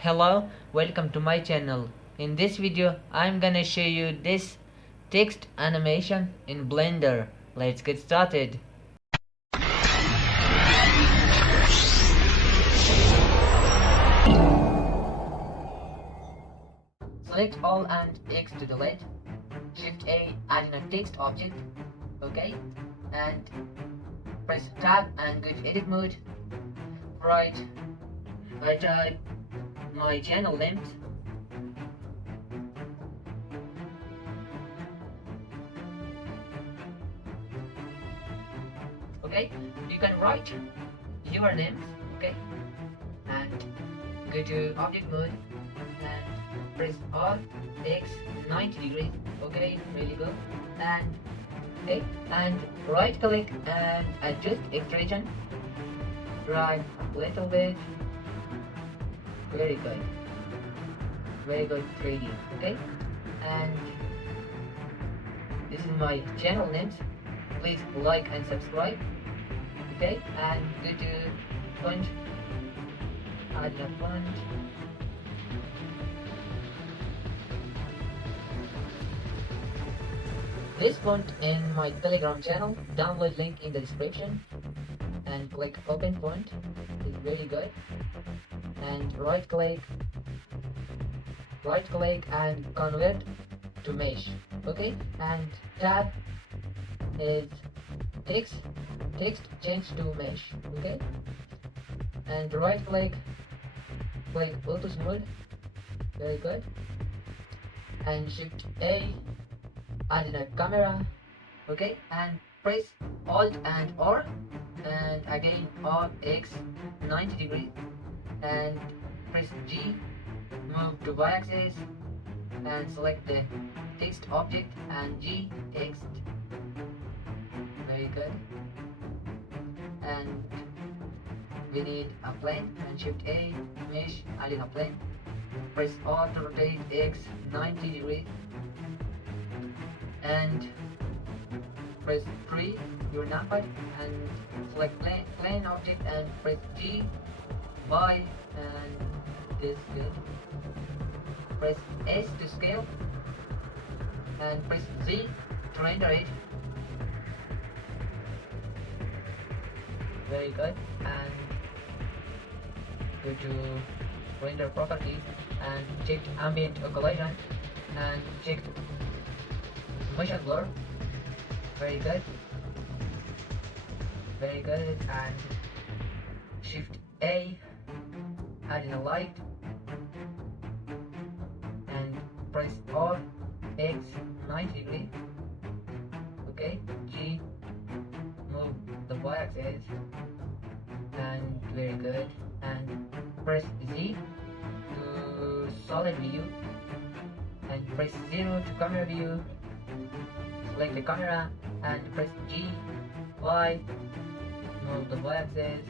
Hello, welcome to my channel. In this video, I'm gonna show you this text animation in Blender. Let's get started. Select all and X to delete. Shift A, add in a text object. Okay, and press Tab and go to edit mode. Right, I type my channel name. Okay, you can write your name. Okay, and go to object mode and press Alt X 90 degrees. Okay, really good. And okay, and right click and adjust extrusion. Right a little bit. Very good. Very good 3D. Okay, and this is my channel name. Please like and subscribe. Okay, and go to font, add a font. This font in my Telegram channel. Download link in the description and click open font. It's really good. And right click and convert to mesh. Okay, and tab is text change to mesh. Okay, and right click auto smooth. Very good. And shift A, add in a camera. Okay, and press Alt and R, and again Alt X 90 degrees, and press G, move to y-axis and select the text object and G text. Very good. And we need a plane, and shift A, mesh, add in a plane. Press Alt to rotate X 90 degrees, and press 3 your numpad and select plane object and press G, Y, and this good. Press S to scale and press Z to render it. Very good. And go to render properties and check ambient occlusion and check motion blur. Very good. Very good. And shift A, add in a light and press Alt X 90 degrees. Okay, G, move the y-axis, and very good. And press Z to solid view and press 0 to camera view. Select the camera and press G, Y, move the y-axis.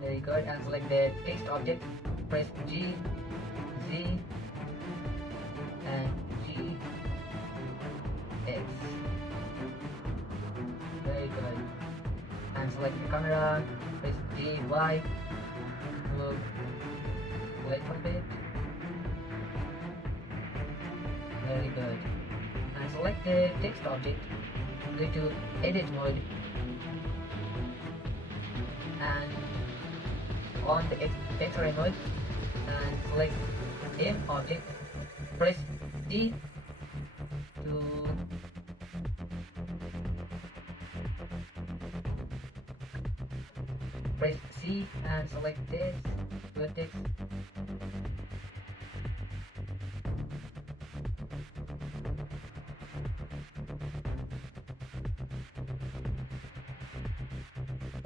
Very good. And select the text object, press G, Z, and G, X. Very good. And select the camera, press G, Y, move a little bit. Very good. And select the text object, go to edit mode, and on the X-ray mode, and select M object, press D to press C and select this vertex.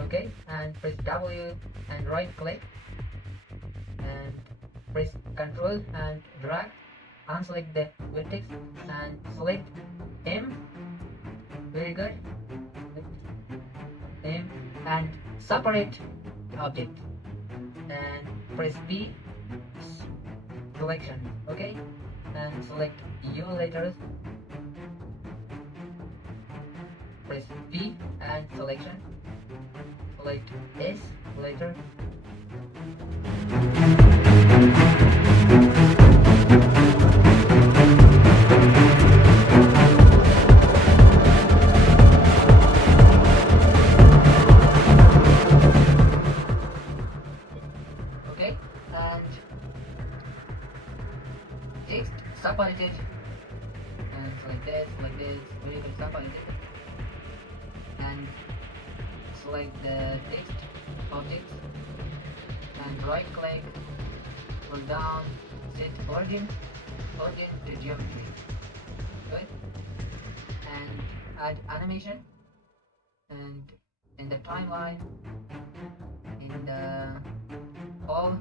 Okay, and press W and right click and press Ctrl and drag, unselect the vertex and select M. Very good. M and separate the object and press B, selection. Okay, and select U letters, press B and selection, select S later. select the text objects and right click, pull down, set origin to geometry. Good. And add animation, and in the timeline, in the all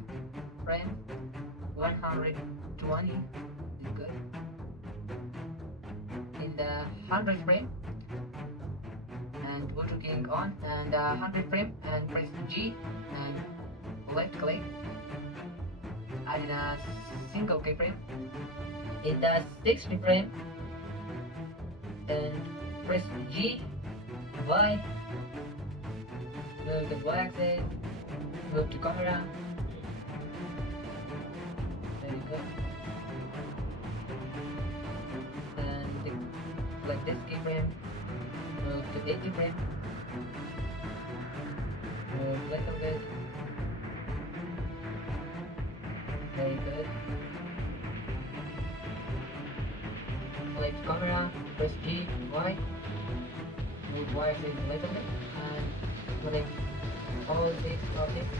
frame 120 is good. In the 100 frame, and auto keying on, and 100 frame, and press G and left click, add in a single keyframe. In the 60 frame, and press G, Y, move the Y axis, move to camera. There you go. And select this keyframe, move to 80 frame, move left a bit. Very good. Select camera, press G, Y, move Y axis a little bit, and select all these objects,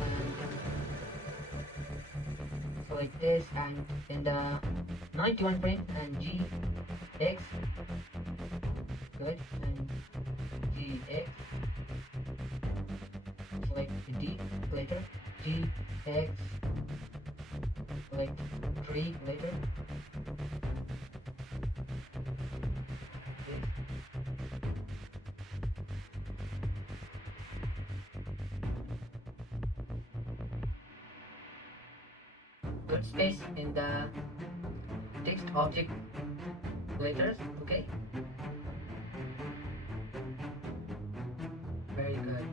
and select this, and in the 91 frame, and G, X, good, and G, X, select D later, G, X, select 3 later. Good space in the text object letters, okay? Very good.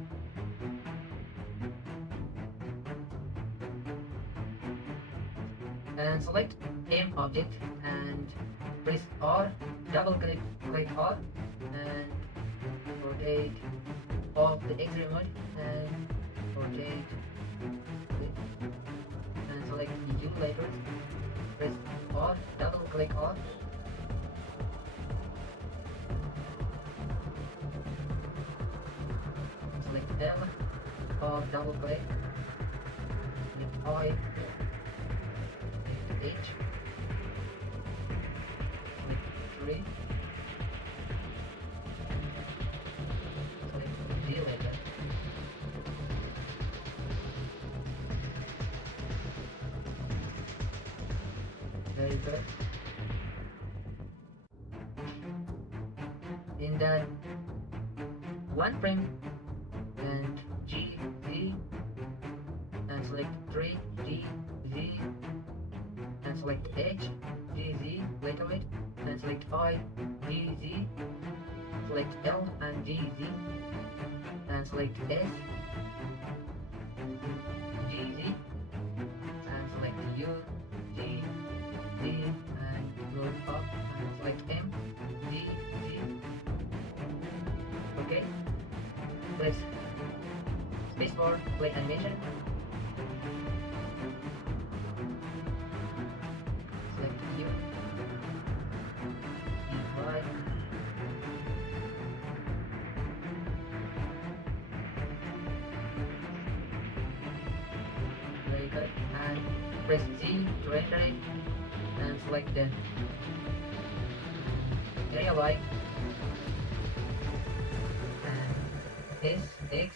And select M object and press R, double click R, and rotate off the X-ray mode and rotate it, and select U letters, press R, double click R, select L, R, double click, select I, H, select 3, select D letter, very good. In that one frame, and G, Z, and select 3, G, Z, and select H, G, Z, later wait, and select I, G, Z, select L and G, Z, and select S, G, Z, and select U, G, Z, and move up, and select M, G, Z, okay, press spacebar, play animation, select U, Y, very good, and press Z to render it, and select the area light, and S, X,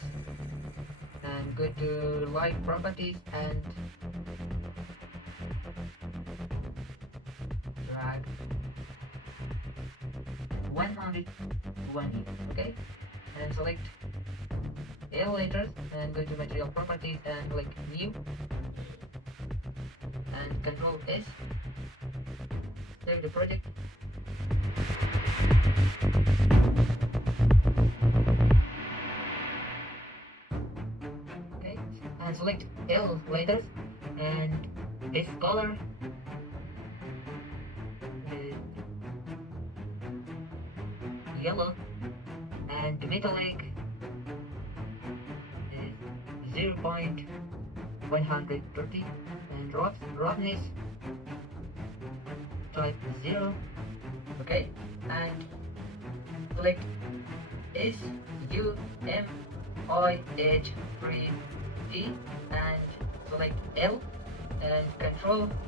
and go to light properties and drag 120, okay, and select L letters and go to material properties and click new and control S, save the project. Okay, and select L letters and this color is yellow, and the metallic is 0.130, and roughness type 0, okay, and select S, U, M, IH3D and select L and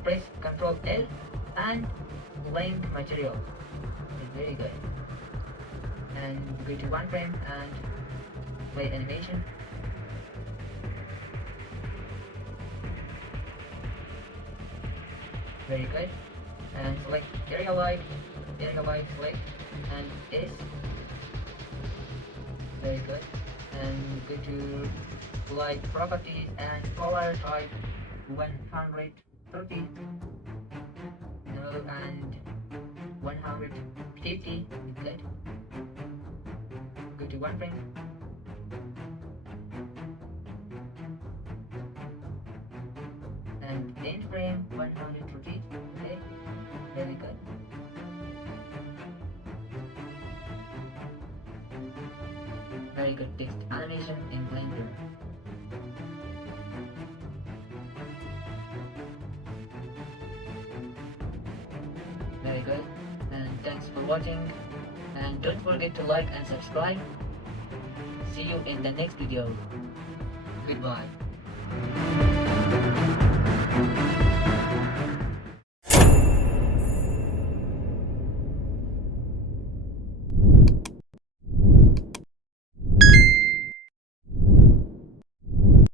press Control L and blend material. It's very good. And go to one frame and play animation. Very good. And select area light, select and S. Very good. And go to light properties and color type 130. No, and 150. Good. Go to one frame. And end frame 130. Okay. Very good. Very good text animation in Blender. Very good. And thanks for watching. And don't forget to like and subscribe. See you in the next video. Goodbye.